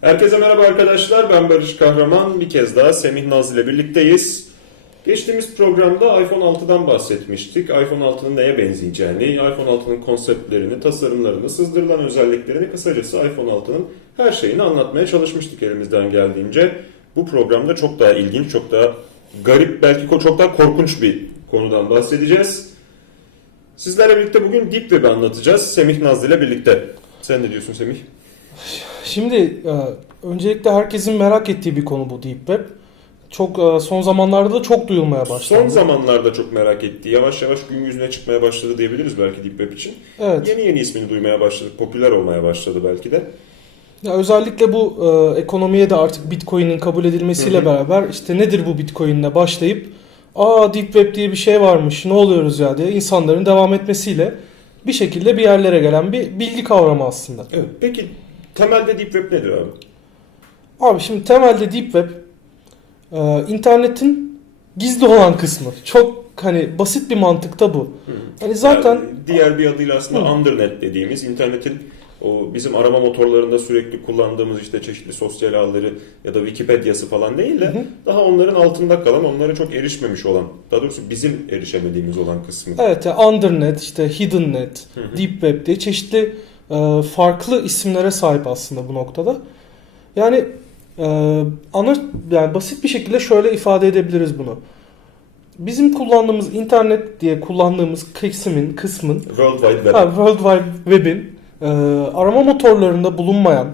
Herkese merhaba arkadaşlar. Ben Barış Kahraman. Bir kez daha Semih Naz ile birlikteyiz. Geçtiğimiz programda iPhone 6'dan bahsetmiştik. iPhone 6'nın neye benzeyeceğini, iPhone 6'nın konseptlerini, tasarımlarını, sızdırılan özelliklerini, kısacası iPhone 6'nın her şeyini anlatmaya çalışmıştık elimizden geldiğince. Bu programda çok daha ilginç, çok daha garip, belki çok daha korkunç bir konudan bahsedeceğiz. Sizlerle birlikte bugün Deep Web'i anlatacağız. Semih Nazlı ile birlikte. Sen ne diyorsun Semih? Şimdi e, öncelikle herkesin merak ettiği bir konu bu Deep Web. Çok e, son zamanlarda da çok duyulmaya başladı. Son zamanlarda çok merak etti. Yavaş yavaş gün yüzüne çıkmaya başladı diyebiliriz belki Deep Web için. Evet. Yeni yeni ismini duymaya başladık. Popüler olmaya başladı belki de. Ya özellikle bu e, ekonomiye de artık Bitcoin'in kabul edilmesiyle Hı hı. beraber işte nedir bu Bitcoin'le başlayıp aa Deep Web diye bir şey varmış ne oluyoruz ya diye insanların devam etmesiyle bir şekilde bir yerlere gelen bir bilgi kavramı aslında. Evet. Peki temelde Deep Web nedir abi? Abi şimdi temelde Deep Web e, internetin gizli olan kısmı. Çok hani basit bir mantıkta bu. Hani zaten Yani diğer bir adıyla aslında Hı. Undernet dediğimiz internetin o bizim arama motorlarında sürekli kullandığımız işte çeşitli sosyal ağları ya da Wikipedia'sı falan değil de Hı hı. daha onların altında kalan, onlara çok erişmemiş olan, daha doğrusu bizim erişemediğimiz olan kısmı. Evet, yani Undernet, işte Hidden Net, Hı hı. Deep Web diye çeşitli e, farklı isimlere sahip aslında bu noktada. Yani e, ana yani basit bir şekilde şöyle ifade edebiliriz bunu. Bizim kullandığımız internet diye kullandığımız kısmın kısmın World Wide Web. ha, World Wide Web'in e, arama motorlarında bulunmayan,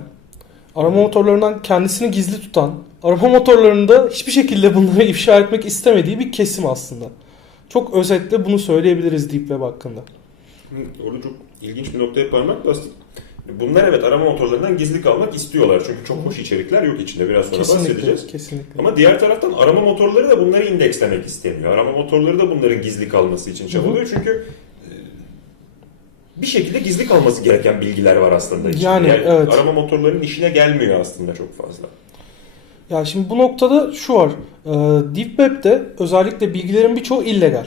arama motorlarından kendisini gizli tutan, arama motorlarında hiçbir şekilde bunları ifşa etmek istemediği bir kesim aslında. Çok özetle bunu söyleyebiliriz Deep Web hakkında. Orada çok ilginç bir noktaya parmak bastık. Bunlar evet arama motorlarından gizli kalmak istiyorlar. Çünkü çok hoş içerikler yok içinde. Biraz sonra Kesinlikle, bahsedeceğiz. kesinlikle. Ama diğer taraftan arama motorları da bunları indekslemek istemiyor. Arama motorları da bunların gizli kalması için çabalıyor. Çünkü e, bir şekilde gizli kalması gereken bilgiler var aslında. içinde. Yani, evet. Arama motorlarının işine gelmiyor aslında çok fazla. Ya şimdi bu noktada şu var. Ee, Deep Web'de özellikle bilgilerin birçoğu illegal.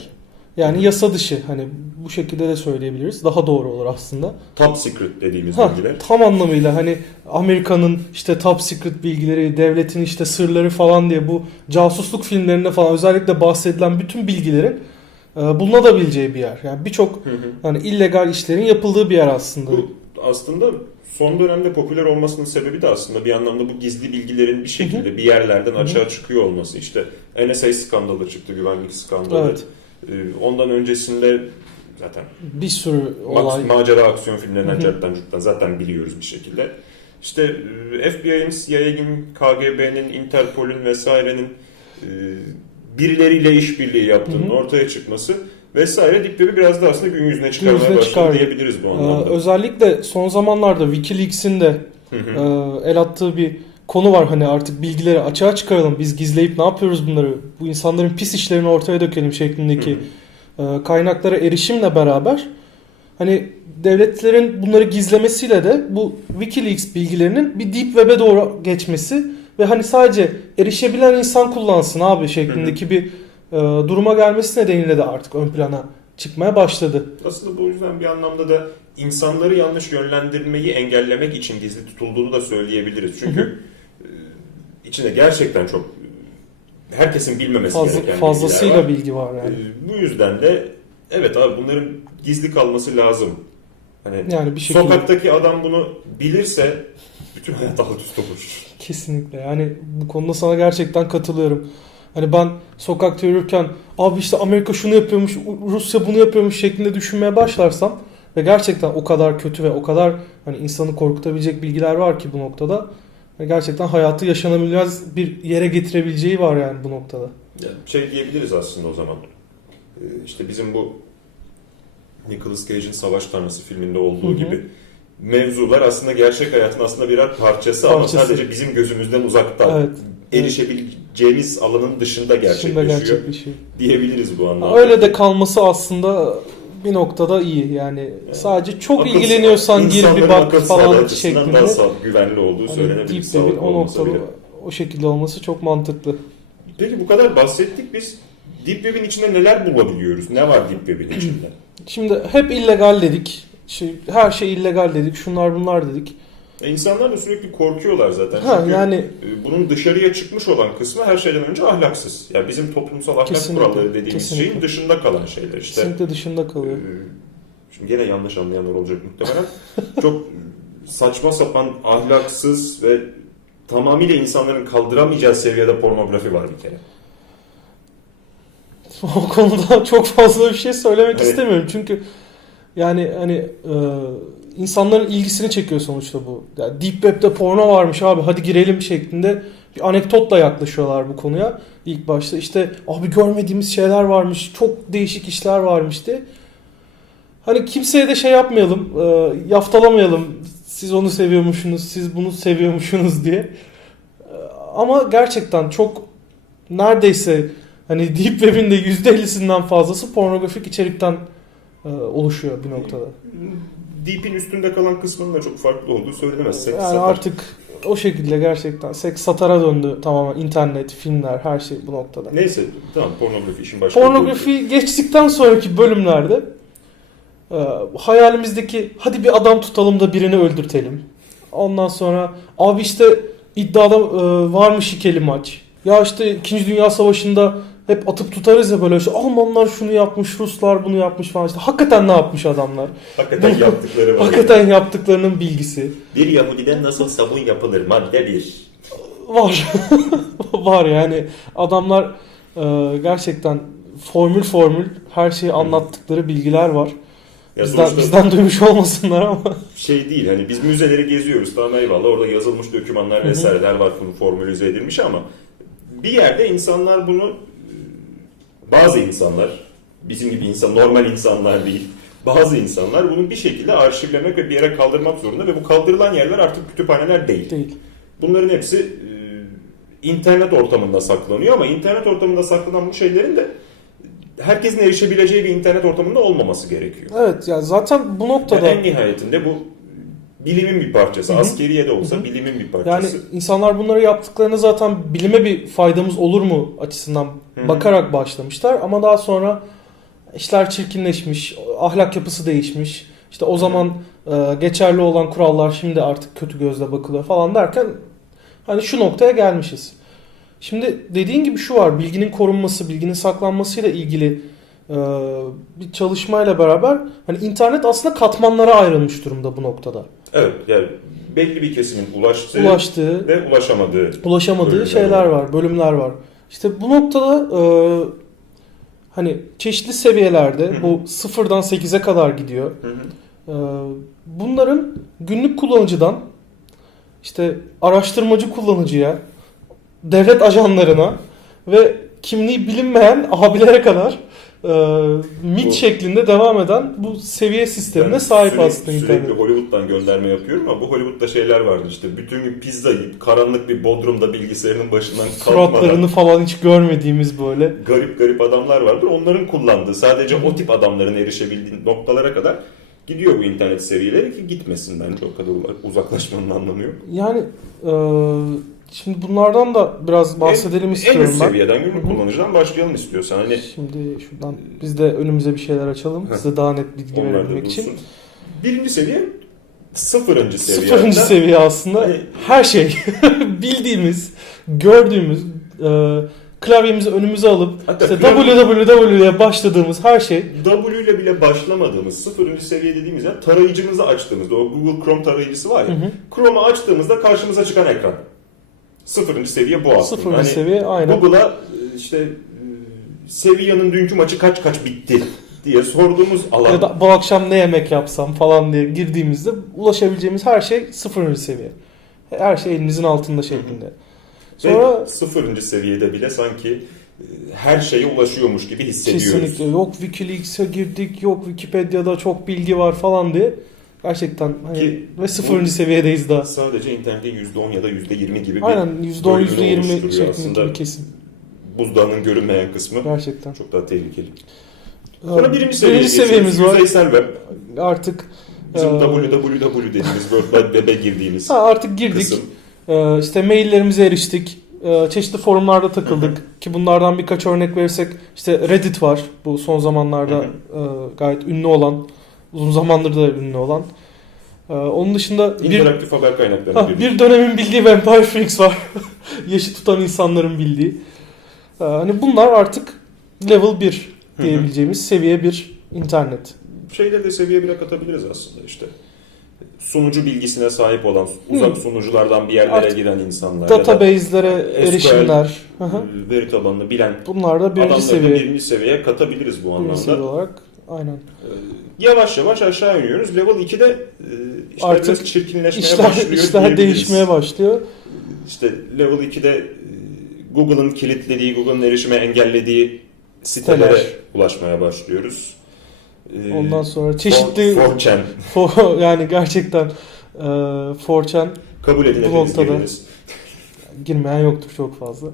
Yani yasa dışı. Hani bu şekilde de söyleyebiliriz. Daha doğru olur aslında. Top secret dediğimiz Ha, bilgiler. tam anlamıyla hani Amerika'nın işte top secret bilgileri, devletin işte sırları falan diye bu casusluk filmlerinde falan özellikle bahsedilen bütün bilgilerin e, bulunabileceği bir yer. Yani birçok hani illegal işlerin yapıldığı bir yer aslında. Bu aslında son dönemde popüler olmasının sebebi de aslında bir anlamda bu gizli bilgilerin bir şekilde bir yerlerden açığa çıkıyor olması. İşte NSA skandalı çıktı, güvenlik skandalı. Evet. Ee, Ondan öncesinde zaten Bir sürü olay. macera aksiyon filmlerinden carttan curttan zaten biliyoruz bir şekilde. İşte e, FBI'nin, CIA'nin, KGB'nin, Interpol'ün vesairenin e, birileriyle işbirliği yaptığının ortaya çıkması vesaire Deep Web'i biraz da aslında gün yüzüne çıkarmaya başladı çıkardı. diyebiliriz bu Ee, anlamda. özellikle son zamanlarda Wikileaks'in de Hı hı. e, el attığı bir konu var. Hani artık bilgileri açığa çıkaralım. Biz gizleyip ne yapıyoruz bunları? Bu insanların pis işlerini ortaya dökelim şeklindeki Hı hı. e, kaynaklara erişimle beraber hani devletlerin bunları gizlemesiyle de bu WikiLeaks bilgilerinin bir deep web'e doğru geçmesi ve hani sadece erişebilen insan kullansın abi şeklindeki bir e, duruma gelmesi nedeniyle de artık ön plana çıkmaya başladı. Aslında bu yüzden bir anlamda da insanları yanlış yönlendirmeyi engellemek için gizli tutulduğunu da söyleyebiliriz. Çünkü e, içinde gerçekten çok herkesin bilmemesi Fazla, gereken bilgiler fazlasıyla var. bilgi var yani. E, Bu yüzden de evet abi bunların gizli kalması lazım. Hani Yani bir şekilde sokaktaki adam bunu bilirse bütün hayat alt üst olur. kesinlikle yani bu konuda sana gerçekten katılıyorum. Hani ben sokakta yürürken abi işte Amerika şunu yapıyormuş, Rusya bunu yapıyormuş şeklinde düşünmeye başlarsam ve gerçekten o kadar kötü ve o kadar hani insanı korkutabilecek bilgiler var ki bu noktada. Gerçekten hayatı yaşanabilmez bir yere getirebileceği var yani bu noktada. Yani şey diyebiliriz aslında o zaman. Ee, İşte bizim bu Nicolas Cage'in Savaş Tanrısı filminde olduğu Hı hı. gibi mevzular aslında gerçek hayatın aslında birer parçası, ama Parçası. sadece bizim gözümüzden uzakta Evet. erişebileceğimiz alanın dışında gerçekleşiyor gerçekleşiyor. diyebiliriz bu anlamda. Öyle de kalması aslında bir noktada iyi. Yani sadece çok Akıl- ilgileniyorsan gir bir bak falan şeklinde. daha sağlıklı, güvenli olduğu Hani söylenebilir. Deep o noktada bile. o şekilde olması çok mantıklı. Peki bu kadar bahsettik biz. Deep Web'in içinde neler bulabiliyoruz? Ne var Deep Web'in içinde? Şimdi hep illegal dedik. Şey, her şey illegal dedik. Şunlar bunlar dedik. E, İnsanlar da sürekli korkuyorlar zaten. Ha, Çünkü yani e, bunun dışarıya çıkmış olan kısmı her şeyden önce ahlaksız. Yani bizim toplumsal ahlak Kesinlikle, kuralları dediğimiz kesinlikle. şeyin dışında kalan şeyler. İşte kesinlikle dışında kalıyor. Ee, Şimdi gene yanlış anlayanlar olacak muhtemelen. Çok saçma sapan, ahlaksız ve tamamıyla insanların kaldıramayacağı seviyede pornografi var bir kere. o konuda çok fazla bir şey söylemek Evet. istemiyorum çünkü yani hani e, insanların ilgisini çekiyor sonuçta bu. Yani Deep Web'de porno varmış abi hadi girelim şeklinde bir anekdotla yaklaşıyorlar bu konuya. İlk başta işte abi görmediğimiz şeyler varmış, çok değişik işler varmış diye. Hani kimseye de şey yapmayalım, e, yaftalamayalım. Siz onu seviyormuşsunuz, siz bunu seviyormuşsunuz diye. E, Ama gerçekten çok neredeyse hani Deep Web'in de %50'sinden fazlası pornografik içerikten e, oluşuyor bir noktada. Deep'in üstünde kalan kısmının da çok farklı olduğu söylenemez. Seks Yani satar. artık o şekilde gerçekten seks satara döndü tamamen internet, filmler, her şey bu noktada. Neyse tamam pornografi işin başka. Pornografi geçtikten sonraki bölümlerde e, hayalimizdeki hadi bir adam tutalım da birini öldürtelim. Ondan sonra abi işte iddiada e, varmış ikili maç. Ya işte 2. Dünya Savaşı'nda hep atıp tutarız ya böyle işte Almanlar şunu yapmış, Ruslar bunu yapmış falan işte. Hakikaten ne yapmış adamlar? Hakikaten yaptıkları var. Hakikaten yaptıklarının bilgisi Bir Yahudiden nasıl sabun yapılır madde bir. var. var yani adamlar e, gerçekten formül formül her şeyi anlattıkları bilgiler var. Ya Bizden, bizden duymuş olmasınlar ama. şey değil hani biz müzeleri geziyoruz tamam eyvallah orada yazılmış dokümanlar vesaireler var bunu formülize edilmiş ama bir yerde insanlar bunu bazı insanlar bizim gibi insan normal insanlar değil bazı insanlar bunu bir şekilde arşivlemek ve bir yere kaldırmak zorunda ve bu kaldırılan yerler artık kütüphaneler değil. Değil. Bunların hepsi e, internet ortamında saklanıyor ama internet ortamında saklanan bu şeylerin de herkesin erişebileceği bir internet ortamında olmaması gerekiyor. Evet ya zaten bu Yani noktada en nihayetinde bu bilimin bir parçası. Askeriye de olsa Hı hı. bilimin bir yani parçası. insanlar bunları yaptıklarını zaten bilime bir faydamız olur mu açısından Hı hı. bakarak başlamışlar ama daha sonra işler çirkinleşmiş, ahlak yapısı değişmiş. İşte o zaman e, geçerli olan kurallar şimdi artık kötü gözle bakılıyor falan derken hani şu noktaya gelmişiz. Şimdi dediğin gibi şu var, bilginin korunması, bilginin saklanmasıyla ilgili e, bir çalışmayla beraber hani internet aslında katmanlara ayrılmış durumda bu noktada. Evet yani belli bir kesimin ulaştığı Ulaştığı, ve ulaşamadığı. ulaşamadığı şeyler var. var, bölümler var. İşte bu noktada e, hani çeşitli seviyelerde Hı hı. bu sıfırdan 8'e kadar gidiyor. E, bunların günlük kullanıcıdan işte araştırmacı kullanıcıya, devlet ajanlarına ve kimliği bilinmeyen abilere kadar mit Bu- şeklinde devam eden bu seviye sistemine Ben sahip sürekli, aslında Sürekli internet. Hollywood'dan gönderme yapıyorum ama bu Hollywood'da şeyler vardı işte. Bütün gün pizza yiyip karanlık bir bodrumda bilgisayarının başından kalkmadan Suratlarını falan hiç görmediğimiz böyle. garip garip adamlar vardır. Onların kullandığı sadece o tip adamların erişebildiği noktalara kadar gidiyor bu internet seviyeleri ki gitmesin bence o kadar uzaklaşmanın anlamı yok. Yani e, şimdi bunlardan da biraz bahsedelim en, istiyorum en ben. seviyeden günlük kullanıcıdan başlayalım istiyorsan. Hani Şimdi şuradan biz de önümüze bir şeyler açalım. Heh. Size daha net bilgi onlar verebilmek için. Birinci seviye sıfırıncı seviye. Sıfırıncı seviye aslında Hani- her şey bildiğimiz, gördüğümüz, e, klavyemizi önümüze alıp Hatta işte klavye- www'ye başladığımız her şey W ile bile başlamadığımız sıfırıncı seviye dediğimiz yer tarayıcımızı açtığımızda o Google Chrome tarayıcısı var ya. Hı hı. Chrome'u açtığımızda karşımıza çıkan ekran. Sıfırıncı seviye bu aslında. sıfırıncı Hani seviye aynen. Google'a e, işte e, Sevilla'nın dünkü maçı kaç kaç bitti diye sorduğumuz alan. Ya da bu akşam ne yemek yapsam falan diye girdiğimizde ulaşabileceğimiz her şey sıfırıncı seviye. Her şey elimizin altında şeklinde. Sonra Ve sıfırıncı seviyede bile sanki e, her şeye ulaşıyormuş gibi hissediyoruz. Kesinlikle yok Wikileaks'e girdik yok Wikipedia'da çok bilgi var falan diye gerçekten hani Ki ve sıfırıncı seviyedeyiz daha. Sadece internette %10 ya da %20 gibi bir Aynen %10 bölümünü %20 oluşturuyor şeklinde bir kesim buzdağının görünmeyen kısmı gerçekten. çok daha tehlikeli. Ee, Sonra birinci, birinci seviyemiz var. Yüzeysel web. Artık Bizim Ee, www dediğimiz World Wide Web'e girdiğimiz ha, artık girdik. kısım. Ee, işte maillerimize eriştik. Ee, çeşitli forumlarda takıldık ki bunlardan birkaç örnek verirsek işte Reddit var. Bu son zamanlarda Hı e, gayet ünlü olan, uzun zamandır da ünlü olan. Ee, onun dışında bir, İnteraktif haber kaynaklarına ha, bir dönemin bildiği Vampire Freaks var. Yaşı tutan insanların bildiği. Ee, hani bunlar artık level 1 Hı hı. diyebileceğimiz seviye 1 internet. şeyleri de seviye bire katabiliriz aslında işte. Sunucu bilgisine sahip olan, uzak Hı. sunuculardan bir yerlere Artık giden insanlar ya da Database'lere SQL, erişimler. Veri tabanını bilen Bunlar da birinci seviye. birinci seviyeye katabiliriz bu Birinci anlamda. olarak. Aynen. Ee, Yavaş yavaş aşağı iniyoruz. Level 2'de e, işler Artık biraz çirkinleşmeye İşler, başlıyor. işler değişmeye başlıyor. İşte Level 2'de e, Google'ın kilitlediği, Google'ın erişime engellediği sitelere Siteler. ulaşmaya başlıyoruz. Ee, Ondan sonra çeşitli For- 4chan fo- yani gerçekten e, 4chan kabul giriniz. girmeyen yoktur çok fazla.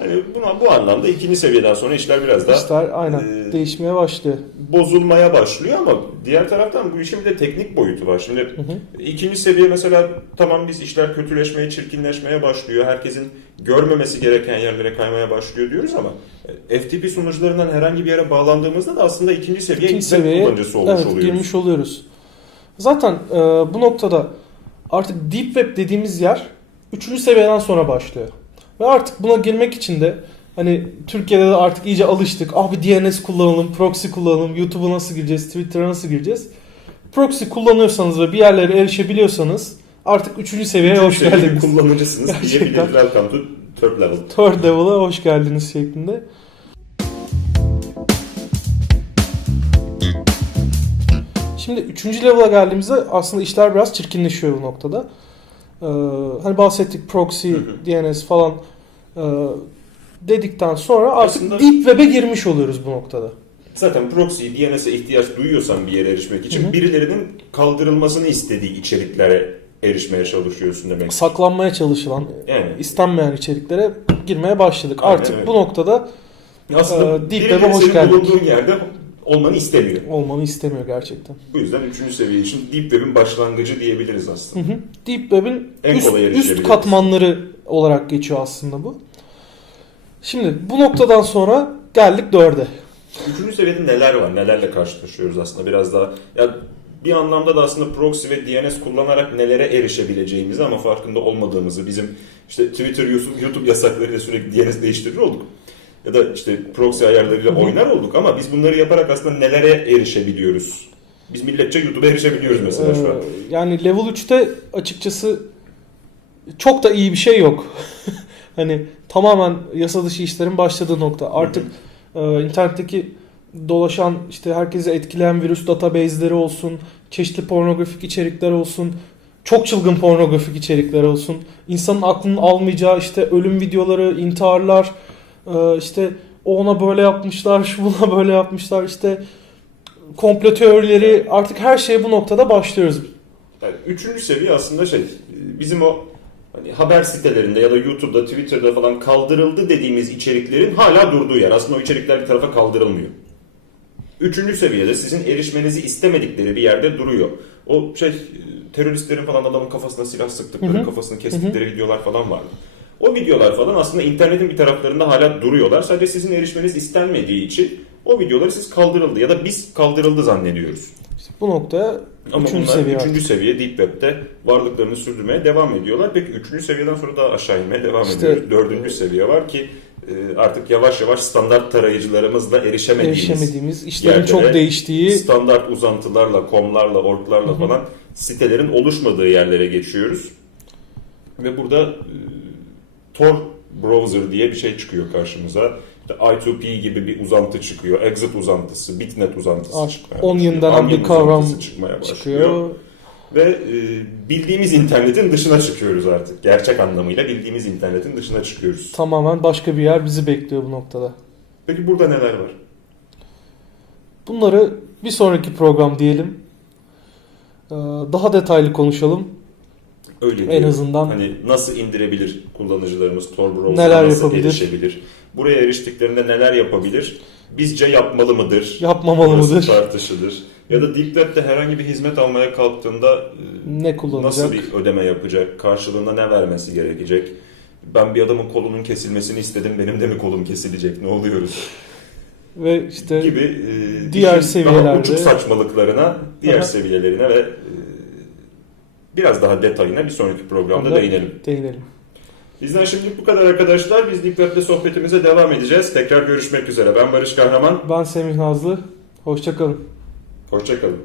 Hani buna, bu anlamda ikinci seviyeden sonra işler biraz daha İşler aynen e, değişmeye başlıyor. bozulmaya başlıyor ama diğer taraftan bu işin bir de teknik boyutu var. Şimdi Hı ikinci seviye mesela tamam biz işler kötüleşmeye, çirkinleşmeye başlıyor. Herkesin görmemesi gereken yerlere kaymaya başlıyor diyoruz ama e, FTP sunucularından herhangi bir yere bağlandığımızda da aslında ikinci seviye İkinci internet seviyeye kullanıcısı olmuş evet, oluyoruz. girmiş oluyoruz. Zaten e, bu noktada artık Deep Web dediğimiz yer 3. seviyeden sonra başlıyor. Ve artık buna girmek için de hani Türkiye'de de artık iyice alıştık. Abi DNS kullanalım, proxy kullanalım, YouTube'a nasıl gireceğiz, Twitter'a nasıl gireceğiz? Proxy kullanıyorsanız ve bir yerlere erişebiliyorsanız artık 3. seviyeye Üçüncü hoş geldiniz. kullanıcısınız Gerçekten. Welcome to third level. Third level'a hoş geldiniz şeklinde. Şimdi 3. level'a geldiğimizde aslında işler biraz çirkinleşiyor bu noktada. Ee, hani bahsettik proxy. DNS falan e, dedikten sonra artık Aslında- deep web'e girmiş oluyoruz bu noktada. Zaten proxy, DNS'e ihtiyaç duyuyorsan bir yere erişmek için Hı hı. birilerinin kaldırılmasını istediği içeriklere erişmeye çalışıyorsun demek. Saklanmaya çalışılan, Yani istenmeyen içeriklere girmeye başladık. Aynen Artık öyle. bu noktada aslında Ee, Deep Web'e hoş geldik. bulunduğun yerde olmanı istemiyor. olmanı istemiyor gerçekten. Bu yüzden üçüncü seviye için Deep Web'in başlangıcı diyebiliriz Hı aslında. hı. Deep Web'in En üst, kolay üst katmanları olarak geçiyor aslında bu. Şimdi bu noktadan sonra geldik dörde. Üçüncü seviyede neler var? Nelerle karşılaşıyoruz aslında biraz daha. Ya bir anlamda da aslında proxy ve DNS kullanarak nelere erişebileceğimizi ama farkında olmadığımızı bizim işte Twitter, YouTube, YouTube yasaklarıyla sürekli DNS değiştirir olduk. Ya da işte proxy ayarlarıyla oynar olduk ama biz bunları yaparak aslında nelere erişebiliyoruz? Biz milletçe YouTube'a erişebiliyoruz mesela şu an. Ee, yani level 3'te açıkçası çok da iyi bir şey yok. hani tamamen yasa dışı işlerin başladığı nokta. Artık e, internetteki dolaşan işte herkesi etkileyen virüs database'leri olsun, çeşitli pornografik içerikler olsun, çok çılgın pornografik içerikler olsun, insanın aklının almayacağı işte ölüm videoları, intiharlar, e, işte o ona böyle yapmışlar, şu buna böyle yapmışlar, işte komplo teorileri artık her şeye bu noktada başlıyoruz. Yani üçüncü seviye aslında şey bizim o hani haber sitelerinde ya da YouTube'da, Twitter'da falan kaldırıldı dediğimiz içeriklerin hala durduğu yer. Aslında o içerikler bir tarafa kaldırılmıyor. Üçüncü seviyede sizin erişmenizi istemedikleri bir yerde duruyor. O şey teröristlerin falan adamın kafasına silah sıktıkları, Hı hı. kafasını kestikleri videolar falan vardı. O videolar falan aslında internetin bir taraflarında hala duruyorlar. Sadece sizin erişmeniz istenmediği için o videoları siz kaldırıldı ya da biz kaldırıldı zannediyoruz. İşte bu noktaya Ama üçüncü bunlar seviye üçüncü artık. seviye Deep Web'de varlıklarını sürdürmeye devam ediyorlar. Peki üçüncü seviyeden sonra daha aşağı inmeye devam İşte- ediyoruz. Dördüncü seviye var ki e, artık yavaş yavaş standart tarayıcılarımızla erişemediğimiz, erişemediğimiz, işlerin çok değiştiği standart uzantılarla, komlarla, orklarla falan sitelerin oluşmadığı yerlere geçiyoruz. Ve burada e, Tor browser diye bir şey çıkıyor karşımıza. İşte I2P gibi bir uzantı çıkıyor. Exit uzantısı, Bitnet uzantısı Artık çıkmaya Onion başlıyor. denen bir Onion kavram çıkmaya başlıyor. çıkıyor. Ve e, bildiğimiz internetin dışına çıkıyoruz artık. Gerçek anlamıyla bildiğimiz internetin dışına çıkıyoruz. Tamamen başka bir yer bizi bekliyor bu noktada. Peki burada neler var? Bunları bir sonraki program diyelim. Ee, Daha detaylı konuşalım. Öyle En azından Hani nasıl indirebilir kullanıcılarımız Tor browser'a Neler nasıl yapabilir? erişebilir? Buraya eriştiklerinde neler yapabilir? Bizce yapmalı mıdır? yapmamalı Burası mıdır? tartışılır. Ya da Deep Web'de herhangi bir hizmet almaya kalktığında e, Ne kullanacak? nasıl bir ödeme yapacak? Karşılığında ne vermesi gerekecek? Ben bir adamın kolunun kesilmesini istedim. Benim de mi kolum kesilecek? Ne oluyoruz? Ve işte gibi e, diğer seviyelerde- daha uçuk saçmalıklarına, diğer Aha. seviyelerine ve biraz daha detayına bir sonraki programda Onda değinelim. Değinelim. Bizden şimdilik bu kadar arkadaşlar. Biz Deep Web'de sohbetimize devam edeceğiz. Tekrar görüşmek üzere. Ben Barış Kahraman. Ben Semih Nazlı. Hoşçakalın. Hoşçakalın.